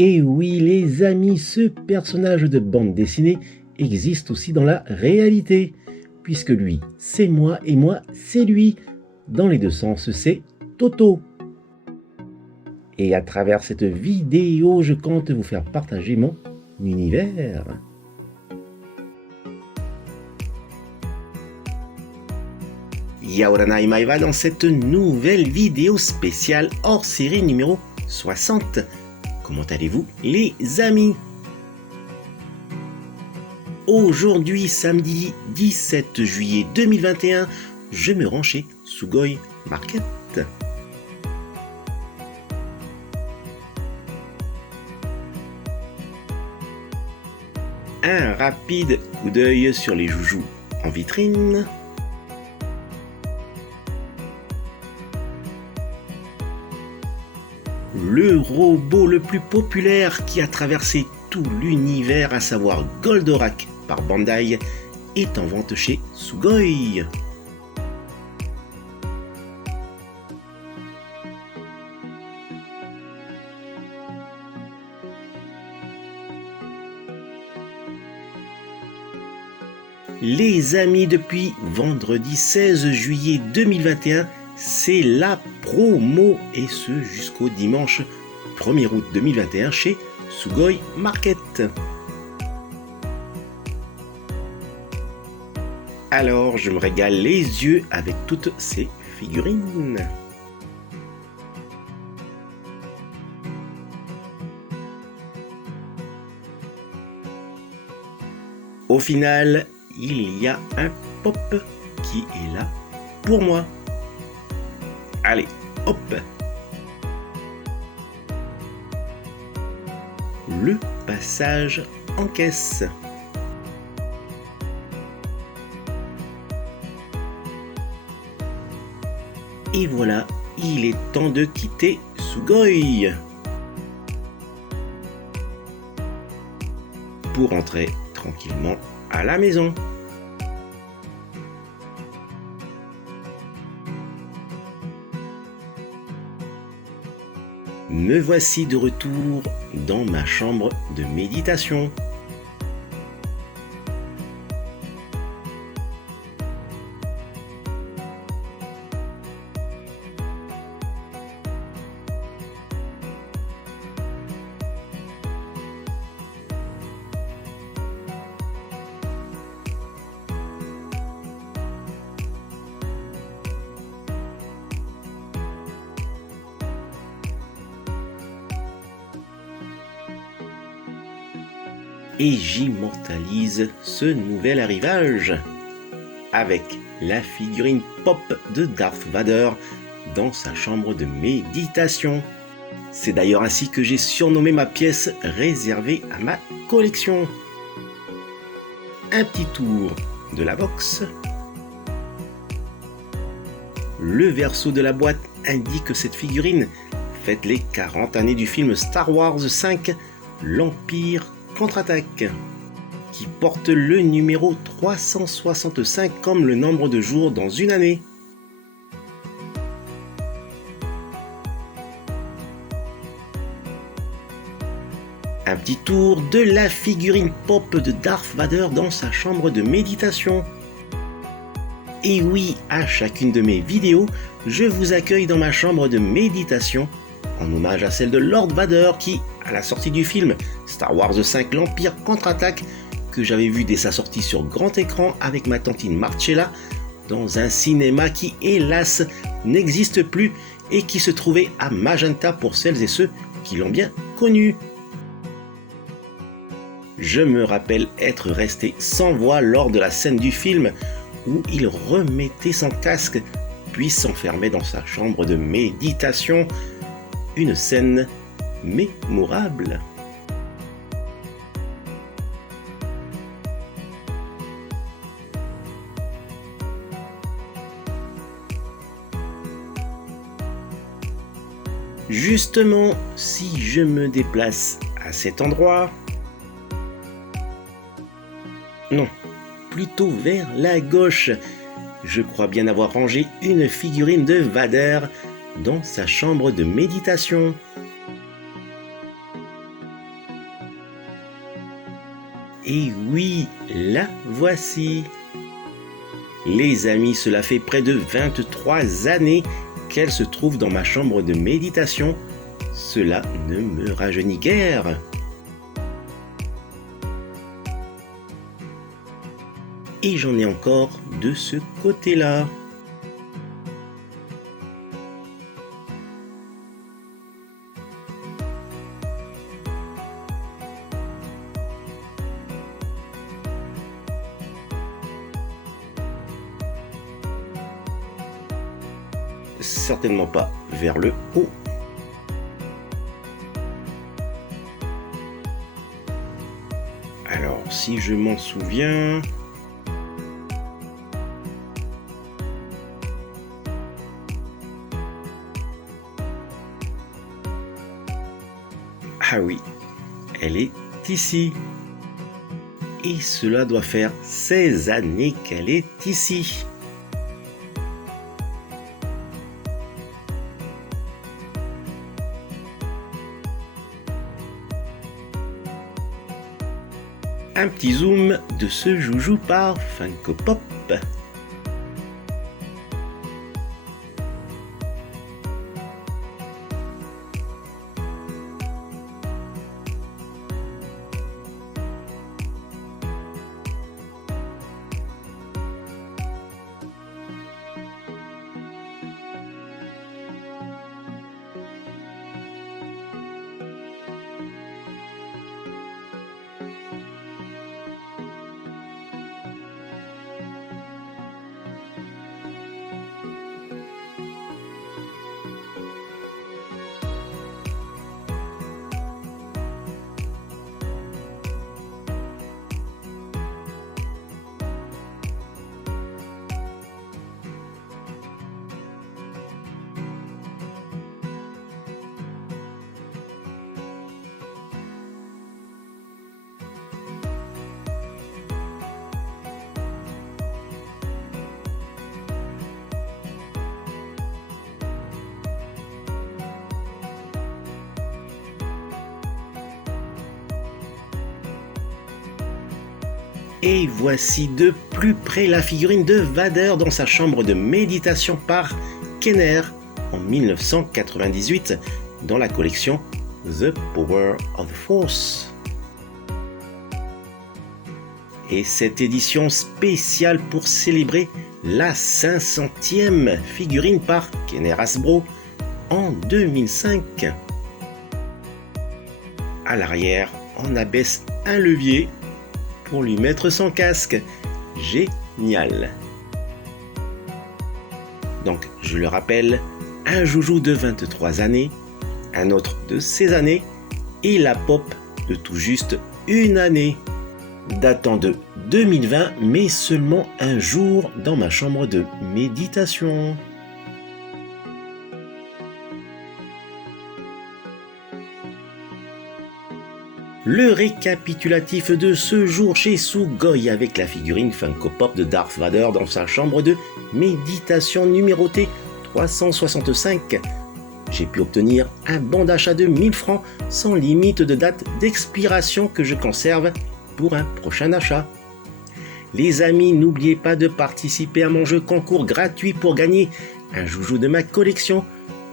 Et oui, les amis, ce personnage de bande dessinée existe aussi dans la réalité, puisque lui, c'est moi et moi, c'est lui. Dans les deux sens, c'est Toto. Et à travers cette vidéo, je compte vous faire partager mon univers. Yaorana Imaiva dans cette nouvelle vidéo spéciale hors série numéro 60. Comment allez-vous les amis? Aujourd'hui, samedi 17 juillet 2021, je me rends chez Sugoi Market. Un rapide coup d'œil sur les joujoux en vitrine. Le robot le plus populaire qui a traversé tout l'univers, à savoir Goldorak par Bandai, est en vente chez Sugoi. Les amis, depuis vendredi 16 juillet 2021, c'est la promo, et ce jusqu'au dimanche 1er août 2021 chez Sugoi Market. Alors je me régale les yeux avec toutes ces figurines. Au final, il y a un pop qui est là pour moi. Allez, hop! Le passage en caisse. Et voilà, il est temps de quitter Sugoi pour rentrer tranquillement à la maison. Me voici de retour dans ma chambre de méditation. Et j'immortalise ce nouvel arrivage avec la figurine pop de Darth Vader dans sa chambre de méditation. C'est d'ailleurs ainsi que j'ai surnommé ma pièce réservée à ma collection. Un petit tour de la box. Le verso de la boîte indique que cette figurine fête les 40 années du film Star Wars 5, l'Empire contre-attaque, qui porte le numéro 365 comme le nombre de jours dans une année. Un petit tour de la figurine pop de Darth Vader dans sa chambre de méditation. Et oui, à chacune de mes vidéos, je vous accueille dans ma chambre de méditation en hommage à celle de Lord Vader qui, à la sortie du film Star Wars 5 l'Empire contre-attaque, que j'avais vu dès sa sortie sur grand écran avec ma tantine Marcella, dans un cinéma qui, hélas, n'existe plus et qui se trouvait à Magenta pour celles et ceux qui l'ont bien connu. Je me rappelle être resté sans voix lors de la scène du film où il remettait son casque puis s'enfermait dans sa chambre de méditation. Une scène mémorable. Justement, si je me déplace à cet endroit, non, plutôt vers la gauche, je crois bien avoir rangé une figurine de Vader dans sa chambre de méditation. Et oui, la voici. Les amis, cela fait près de 23 années qu'elle se trouve dans ma chambre de méditation. Cela ne me rajeunit guère. Et j'en ai encore de ce côté-là. Certainement pas vers le haut. Alors, si je m'en souviens... Ah oui, elle est ici. Et cela doit faire 16 années qu'elle est ici. Un petit zoom de ce joujou par Funko Pop. Et voici de plus près la figurine de Vader dans sa chambre de méditation par Kenner en 1998 dans la collection The Power of the Force. Et cette édition spéciale pour célébrer la 500e figurine par Kenner Hasbro en 2005. À l'arrière, on abaisse un levier pour lui mettre son casque. Génial! Donc, je le rappelle, un joujou de 23 années, un autre de 16 années et la pop de tout juste une année. Datant de 2020, mais seulement un jour dans ma chambre de méditation. Le récapitulatif de ce jour chez Sugoi avec la figurine Funko Pop de Darth Vader dans sa chambre de méditation numérotée 365. J'ai pu obtenir un bon d'achat de 1000 francs sans limite de date d'expiration que je conserve pour un prochain achat. Les amis, n'oubliez pas de participer à mon jeu concours gratuit pour gagner un joujou de ma collection.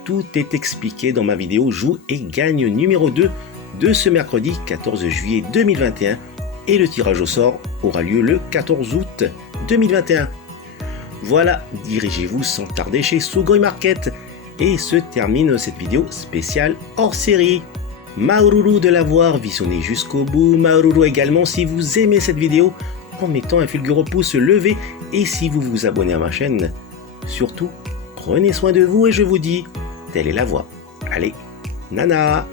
Tout est expliqué dans ma vidéo Joue et gagne numéro 2 de ce mercredi 14 juillet 2021 et le tirage au sort aura lieu le 14 août 2021. Voilà, dirigez-vous sans tarder chez Sugoi Market et se termine cette vidéo spéciale hors série. Maururu de l'avoir visionné jusqu'au bout, Maururu également si vous aimez cette vidéo en mettant un fulgureux pouce levé et si vous vous abonnez à ma chaîne. Surtout, prenez soin de vous et je vous dis, telle est la voie. Allez, nana!